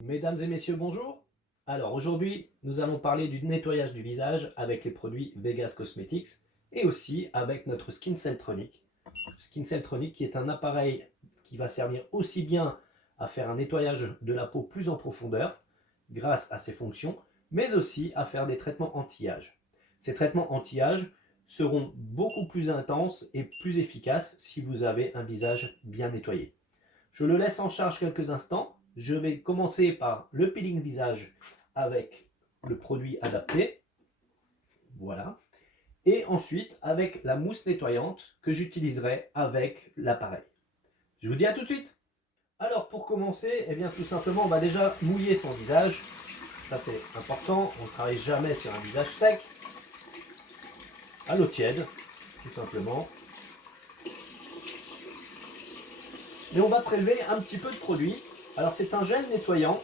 Mesdames et messieurs, bonjour. Alors aujourd'hui, nous allons parler du nettoyage du visage avec les produits Vegas Cosmetics et aussi avec notre Skin Celtronic. Skin Celtronic qui est un appareil qui va servir aussi bien à faire un nettoyage de la peau plus en profondeur grâce à ses fonctions, mais aussi à faire des traitements anti-âge. Ces traitements anti-âge seront beaucoup plus intenses et plus efficaces si vous avez un visage bien nettoyé. Je le laisse en charge quelques instants. Je vais commencer par le peeling visage avec le produit adapté. Voilà. Et ensuite avec la mousse nettoyante que j'utiliserai avec l'appareil. Je vous dis à tout de suite. Alors pour commencer, eh bien tout simplement, on va déjà mouiller son visage. Ça c'est important, on ne travaille jamais sur un visage sec. À l'eau tiède, tout simplement. Et on va prélever un petit peu de produit. Alors c'est un gel nettoyant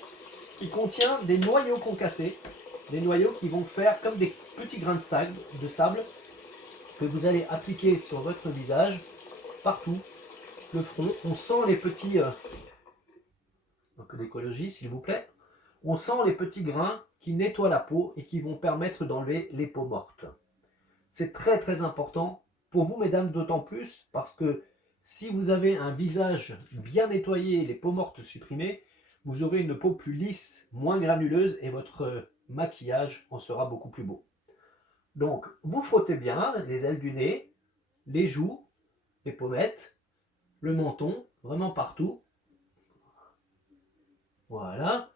qui contient des noyaux concassés, des noyaux qui vont faire comme des petits grains de sable que vous allez appliquer sur votre visage, partout, le front. On sent les petits, un peu d'écologie s'il vous plaît, on sent les petits grains qui nettoient la peau et qui vont permettre d'enlever les peaux mortes. C'est très très important pour vous mesdames, d'autant plus parce que si vous avez un visage bien nettoyé et les peaux mortes supprimées, vous aurez une peau plus lisse, moins granuleuse et votre maquillage en sera beaucoup plus beau. Donc vous frottez bien les ailes du nez, les joues, les pommettes, le menton, vraiment partout. Voilà.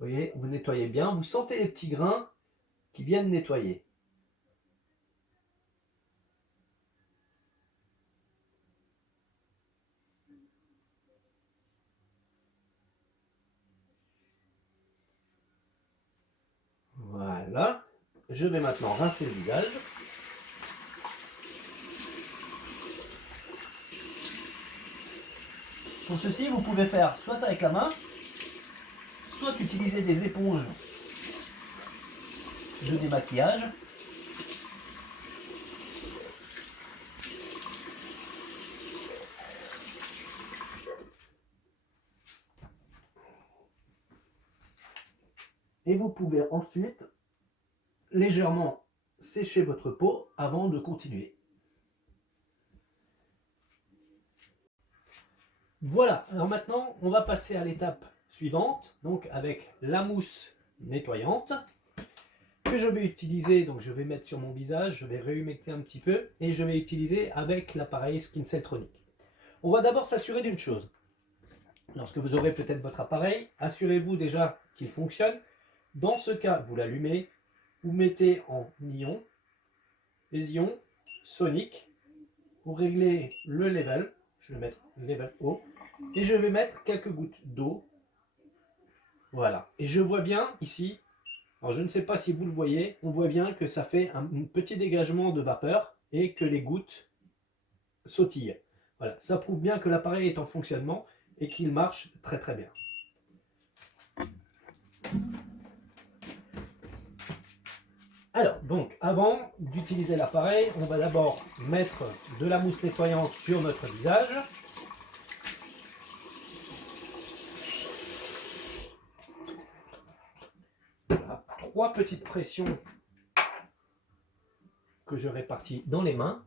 Vous voyez, vous nettoyez bien, vous sentez les petits grains qui viennent nettoyer. Voilà. Je vais maintenant rincer le visage. Pour ceci, vous pouvez faire soit avec la main, soit utiliser des éponges de démaquillage. Et vous pouvez ensuite légèrement sécher votre peau avant de continuer. Voilà, alors maintenant on va passer à l'étape suivante, donc avec la mousse nettoyante que je vais utiliser, donc je vais mettre sur mon visage, je vais réhumecter un petit peu et je vais utiliser avec l'appareil Skin Celtronic. On va d'abord s'assurer d'une chose. Lorsque vous aurez peut-être votre appareil, assurez-vous déjà qu'il fonctionne. Dans ce cas, vous l'allumez, vous mettez en ion, les ions soniques, pour régler le level, je vais mettre level haut, et je vais mettre quelques gouttes d'eau. Voilà, et je vois bien ici, alors je ne sais pas si vous le voyez, on voit bien que ça fait un petit dégagement de vapeur et que les gouttes sautillent. Voilà, ça prouve bien que l'appareil est en fonctionnement et qu'il marche très très bien. Alors, donc, avant d'utiliser l'appareil, on va d'abord mettre de la mousse nettoyante sur notre visage. Voilà, 3 petites pressions que je répartis dans les mains.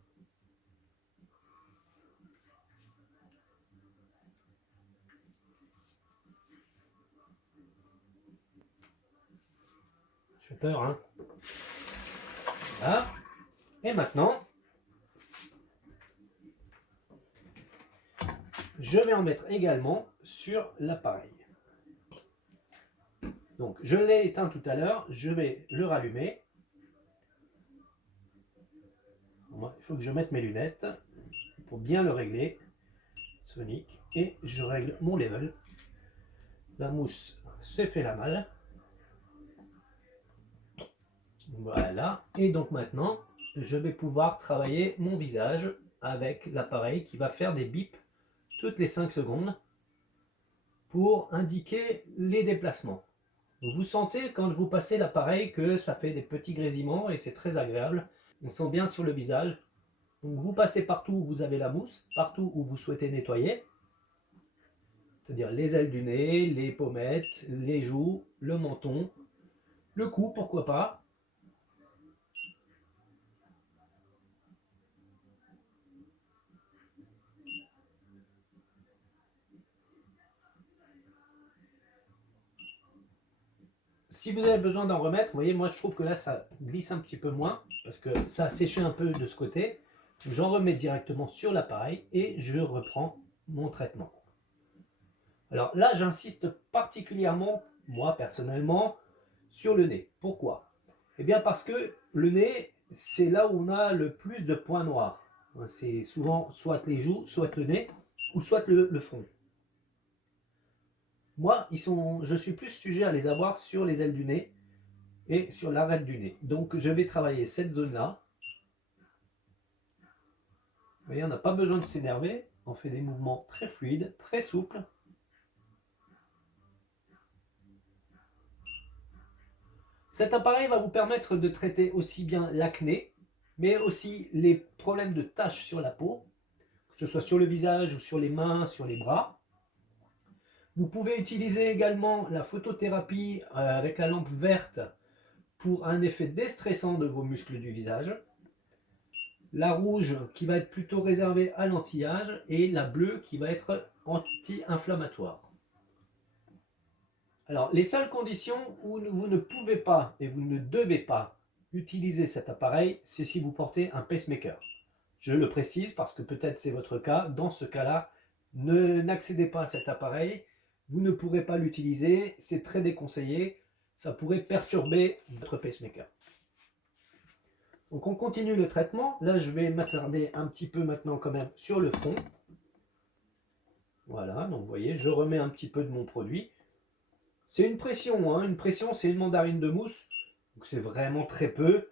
J'ai peur, hein. Voilà. Et maintenant, je vais en mettre également sur l'appareil. Donc, je l'ai éteint tout à l'heure, je vais le rallumer. Il faut que je mette mes lunettes pour bien le régler. Sonic. Et je règle mon level. La mousse s'est fait la malle. Voilà. Et donc maintenant, je vais pouvoir travailler mon visage avec l'appareil qui va faire des bips toutes les 5 secondes pour indiquer les déplacements. Vous sentez quand vous passez l'appareil que ça fait des petits grésillements et c'est très agréable. On sent bien sur le visage. Donc vous passez partout où vous avez la mousse, partout où vous souhaitez nettoyer. c'est-à-dire les ailes du nez, les pommettes, les joues, le menton, le cou, pourquoi pas. Si vous avez besoin d'en remettre, vous voyez, moi je trouve que là ça glisse un petit peu moins parce que ça a séché un peu de ce côté. J'en remets directement sur l'appareil et je reprends mon traitement. Alors là, j'insiste particulièrement, moi personnellement, sur le nez. Pourquoi? Eh bien parce que le nez, c'est là où on a le plus de points noirs. C'est souvent soit les joues, soit le nez, ou soit le front. Moi, je suis plus sujet à les avoir sur les ailes du nez et sur l'arête du nez. Donc je vais travailler cette zone-là. Vous voyez, on n'a pas besoin de s'énerver. On fait des mouvements très fluides, très souples. Cet appareil va vous permettre de traiter aussi bien l'acné, mais aussi les problèmes de taches sur la peau, que ce soit sur le visage ou sur les mains, sur les bras. Vous pouvez utiliser également la photothérapie avec la lampe verte pour un effet déstressant de vos muscles du visage. La rouge qui va être plutôt réservée à l'anti-âge et la bleue qui va être anti-inflammatoire. Alors, les seules conditions où vous ne pouvez pas et vous ne devez pas utiliser cet appareil, c'est si vous portez un pacemaker. Je le précise parce que peut-être c'est votre cas. Dans ce cas-là, n'accédez pas à cet appareil. Vous ne pourrez pas l'utiliser. C'est très déconseillé. Ça pourrait perturber votre pacemaker. Donc on continue le traitement. Là, je vais m'attarder un petit peu maintenant quand même sur le front. Voilà, donc vous voyez, je remets un petit peu de mon produit. C'est une pression, hein. Une pression, c'est une mandarine de mousse. Donc c'est vraiment très peu.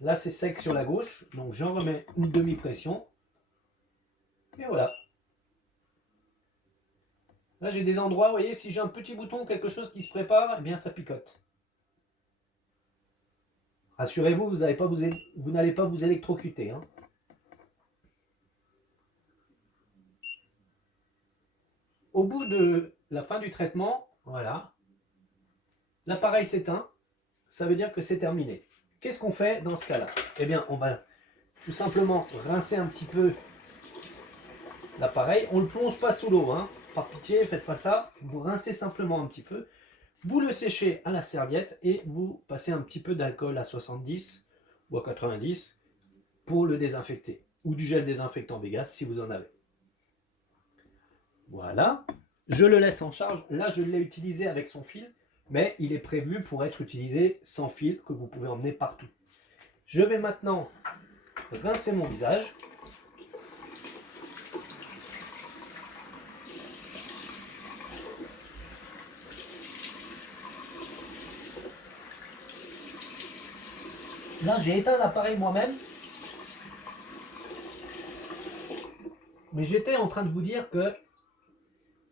Là, c'est sec sur la gauche, donc j'en remets une demi-pression. Et voilà. Là, j'ai des endroits, vous voyez, si j'ai un petit bouton, quelque chose qui se prépare, eh bien ça picote. Rassurez-vous, vous n'allez pas vous électrocuter, hein. Au bout de la fin du traitement, voilà, l'appareil s'éteint, ça veut dire que c'est terminé. Qu'est-ce qu'on fait dans ce cas-là? Eh bien, on va tout simplement rincer un petit peu l'appareil. On ne le plonge pas sous l'eau, hein. Par pitié, faites pas ça. Vous rincez simplement un petit peu. Vous le séchez à la serviette et vous passez un petit peu d'alcool à 70 ou à 90 pour le désinfecter. Ou du gel désinfectant Vegas si vous en avez. Voilà. Je le laisse en charge. Là, je l'ai utilisé avec son fil, mais il est prévu pour être utilisé sans fil, que vous pouvez emmener partout. Je vais maintenant rincer mon visage. Là, j'ai éteint l'appareil moi-même. Mais j'étais en train de vous dire que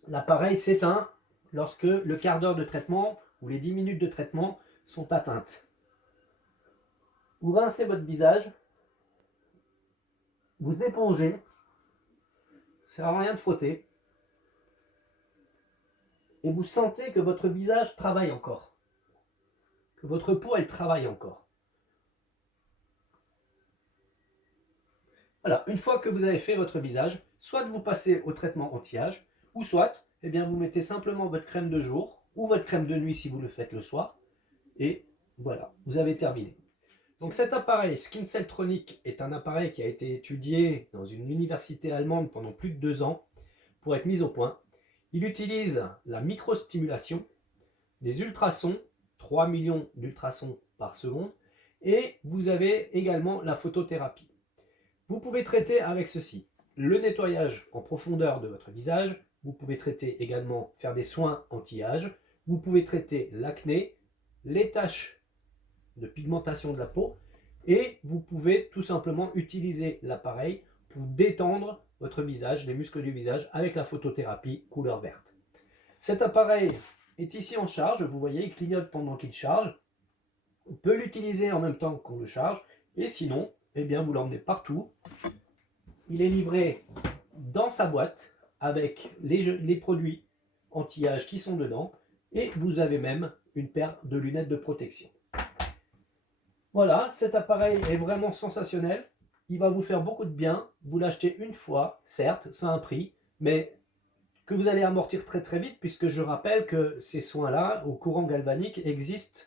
l'appareil s'éteint lorsque le quart d'heure de traitement ou les 10 minutes de traitement sont atteintes. Vous rincez votre visage, vous épongez, ça ne sert à rien de frotter, et vous sentez que votre visage travaille encore, que votre peau elle travaille encore. Voilà, une fois que vous avez fait votre visage, soit vous passez au traitement anti-âge, ou soit eh bien, vous mettez simplement votre crème de jour ou votre crème de nuit si vous le faites le soir, et voilà, vous avez terminé. Donc cet appareil SkinCelltronic est un appareil qui a été étudié dans une université allemande pendant plus de 2 ans pour être mis au point. Il utilise la microstimulation, des ultrasons, 3 millions d'ultrasons par seconde, et vous avez également la photothérapie. Vous pouvez traiter avec ceci le nettoyage en profondeur de votre visage, vous pouvez traiter également, faire des soins anti-âge, vous pouvez traiter l'acné, les taches de pigmentation de la peau, et vous pouvez tout simplement utiliser l'appareil pour détendre votre visage, les muscles du visage avec la photothérapie couleur verte. Cet appareil est ici en charge, vous voyez, il clignote pendant qu'il charge. On peut l'utiliser en même temps qu'on le charge, et sinon, eh bien, vous l'emmenez partout. Il est livré dans sa boîte avec les produits anti-âge qui sont dedans, et vous avez même une paire de lunettes de protection. Voilà, cet appareil est vraiment sensationnel. Il va vous faire beaucoup de bien. Vous l'achetez une fois, certes, ça a un prix, mais que vous allez amortir très très vite, puisque je rappelle que ces soins-là, au courant galvanique, existent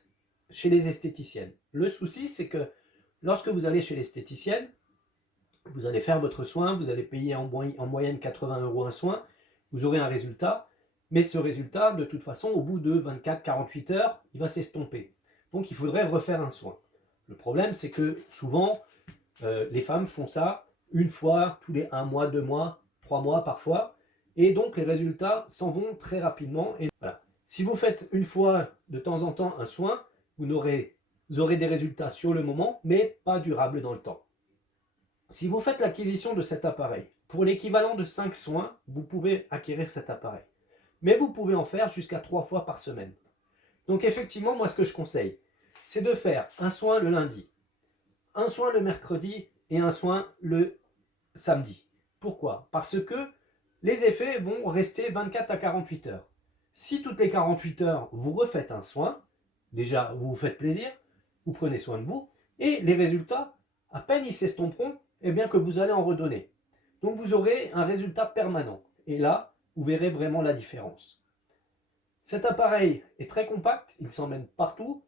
chez les esthéticiennes. Le souci, c'est que lorsque vous allez chez l'esthéticienne, vous allez faire votre soin, vous allez payer en moyenne 80 € un soin, vous aurez un résultat, mais ce résultat, de toute façon, au bout de 24-48 heures, il va s'estomper. Donc il faudrait refaire un soin. Le problème, c'est que souvent, les femmes font ça une fois tous les 1 mois, 2 mois, 3 mois parfois, et donc les résultats s'en vont très rapidement. Et voilà. Si vous faites une fois de temps en temps un soin, vous aurez des résultats sur le moment, mais pas durables dans le temps. Si vous faites l'acquisition de cet appareil, pour l'équivalent de 5 soins, vous pouvez acquérir cet appareil. Mais vous pouvez en faire jusqu'à 3 fois par semaine. Donc effectivement, moi ce que je conseille, c'est de faire un soin le lundi, un soin le mercredi et un soin le samedi. Pourquoi? Parce que les effets vont rester 24 à 48 heures. Si toutes les 48 heures, vous refaites un soin, déjà vous vous faites plaisir, vous prenez soin de vous, et les résultats, à peine ils s'estomperont, et bien que vous allez en redonner. Donc vous aurez un résultat permanent. Et là, vous verrez vraiment la différence. Cet appareil est très compact, il s'emmène partout.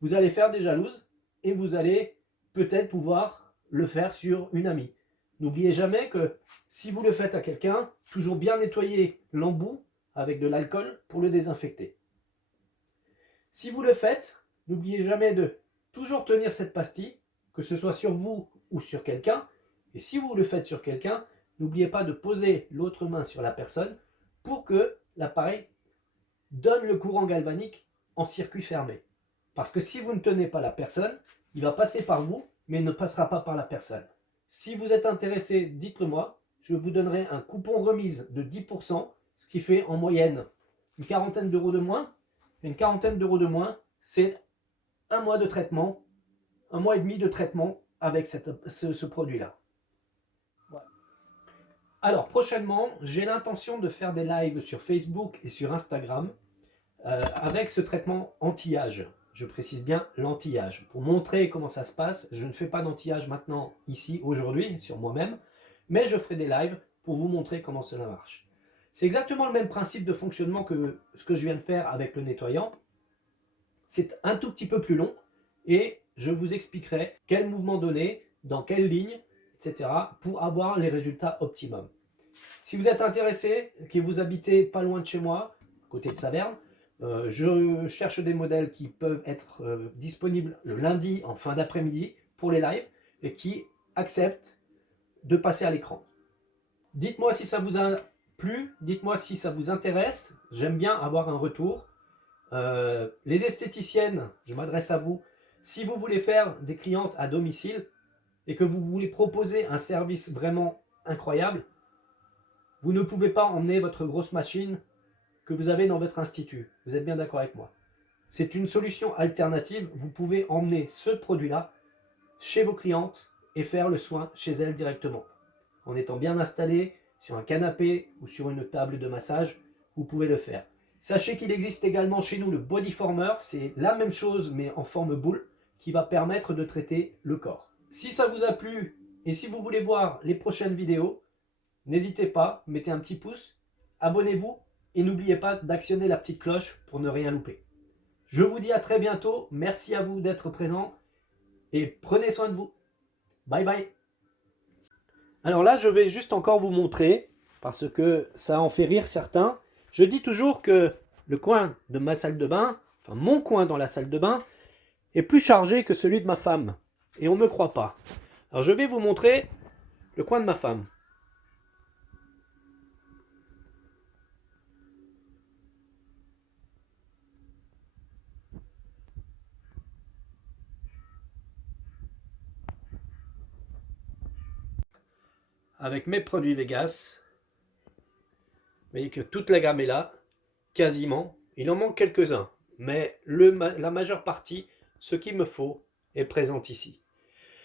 Vous allez faire des jalouses et vous allez peut-être pouvoir le faire sur une amie. N'oubliez jamais que si vous le faites à quelqu'un, toujours bien nettoyer l'embout avec de l'alcool pour le désinfecter. Si vous le faites, n'oubliez jamais de toujours tenir cette pastille, que ce soit sur vous ou sur quelqu'un. Et si vous le faites sur quelqu'un, n'oubliez pas de poser l'autre main sur la personne pour que l'appareil donne le courant galvanique en circuit fermé. Parce que si vous ne tenez pas la personne, il va passer par vous, mais il ne passera pas par la personne. Si vous êtes intéressé, dites-le moi. Je vous donnerai un coupon remise de 10%, ce qui fait en moyenne une quarantaine d'euros de moins. Une quarantaine d'euros de moins, c'est un mois de traitement, un mois et demi de traitement avec ce produit-là. Voilà. Alors prochainement, j'ai l'intention de faire des lives sur Facebook et sur Instagram avec ce traitement anti-âge. Je précise bien l'anti-âge. Pour montrer comment ça se passe, je ne fais pas d'anti-âge maintenant, ici, aujourd'hui, sur moi-même, mais je ferai des lives pour vous montrer comment cela marche. C'est exactement le même principe de fonctionnement que ce que je viens de faire avec le nettoyant. C'est un tout petit peu plus long et je vous expliquerai quel mouvement donner, dans quelle ligne, etc. pour avoir les résultats optimum. Si vous êtes intéressé, que vous habitez pas loin de chez moi, à côté de Saverne, je cherche des modèles qui peuvent être disponibles le lundi en fin d'après-midi pour les lives et qui acceptent de passer à l'écran. Dites-moi si ça vous a plu, dites-moi si ça vous intéresse, j'aime bien avoir un retour. Les esthéticiennes, je m'adresse à vous, si vous voulez faire des clientes à domicile et que vous voulez proposer un service vraiment incroyable, vous ne pouvez pas emmener votre grosse machine que vous avez dans votre institut. Vous êtes bien d'accord avec moi? C'est une solution alternative. Vous pouvez emmener ce produit-là chez vos clientes et faire le soin chez elles directement. En étant bien installé sur un canapé ou sur une table de massage, vous pouvez le faire. Sachez qu'il existe également chez nous le Body Former. C'est la même chose mais en forme boule qui va permettre de traiter le corps. Si ça vous a plu et si vous voulez voir les prochaines vidéos, n'hésitez pas, mettez un petit pouce, abonnez-vous. Et n'oubliez pas d'actionner la petite cloche pour ne rien louper. Je vous dis à très bientôt. Merci à vous d'être présents. Et prenez soin de vous. Bye bye. Alors là, je vais juste encore vous montrer, parce que ça en fait rire certains. Je dis toujours que le coin de ma salle de bain, enfin mon coin dans la salle de bain, est plus chargé que celui de ma femme. Et on ne me croit pas. Alors je vais vous montrer le coin de ma femme. Avec mes produits Vegas, vous voyez que toute la gamme est là, quasiment. Il en manque quelques-uns, mais la majeure partie, ce qu'il me faut, est présente ici.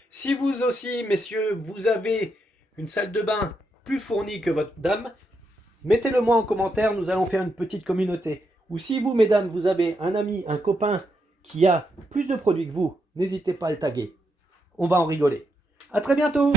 Si vous aussi, messieurs, vous avez une salle de bain plus fourni que votre dame, mettez-le moi en commentaire, nous allons faire une petite communauté. Ou si vous, mesdames, vous avez un ami, un copain qui a plus de produits que vous, n'hésitez pas à le taguer. On va en rigoler. À très bientôt!